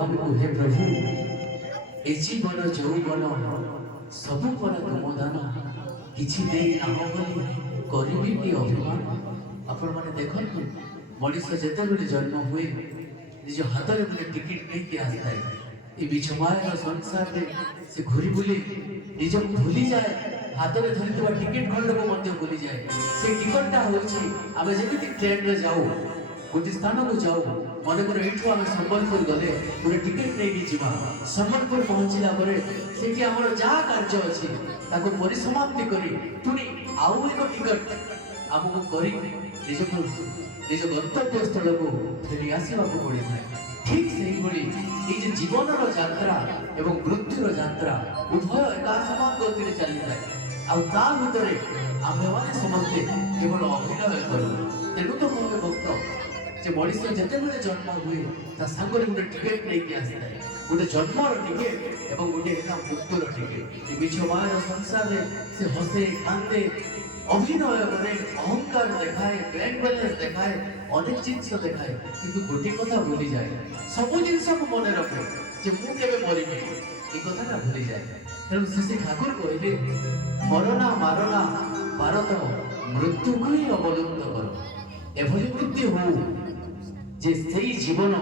भगवान को हे प्रभु ए जीवन यौवन सब पर तुम दान किछि देई नाहो बोली करिबी कि अभिमान। आपण माने देखंतु मनीष जेतेबेले जन्म हुए निज हाथ में गोटे टिकेट नहीं आसता है ये बिछमायर संसार में से घूरी बुली निज भूली जाए हाथ में धरी टिकेट खंड को मध्य भूली जाए से टिकटटा होछि आमे जेमिति ट्रेन रे जाऊ गोटे स्थान को जाऊ मन कर एठू आमे संबलपुर गले गोटे टिकेट नहीं जीवा संबलपुर पहुंचला परे सेठी हमर जा कार्य अछि ताको परिसमाप्ति करी पुनी आउ एक टिकट हमको करी निज गंतव्य स्थल को फेरी आसवा को पड़ी था। ठीक से ही बड़ी ये जीवन यात्रा एवं मृत्युर यात्रा उभय एका समान गति रे चली जाए आ ता भितरे आमे माने समस्ते केवल अभिनय करू तेनु तो कहबे भक्त जे मनीष जेतेबेले जन्म हुए ता संगरे गोटे टिकेट नहीं कि आसता है गोटे जन्मर टिकेट एवं गोटे एका मृत्युर टिकेट ये बिछमायर संसार रे से हसे कांदे अभिनय करे अहंकार देखाए बैंक बैलेंस देखाए अनेक जिनस देखाए किंतु गोटे कथा भूली जाए सब जिनस को मन रखे जे मु केबे मरिबी ए कथाटा भूली जाए। तेणु श्री ठाकुर कहले मरना मारना भारत मृत्यु को ही अवलंबित कर एभली मृत्यु हो जे सेई जीवन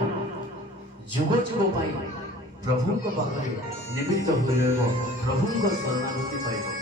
जुग जुग पाई प्रभु को पाखरे निमित्त होइबो प्रभु को शरणागति पाइबो।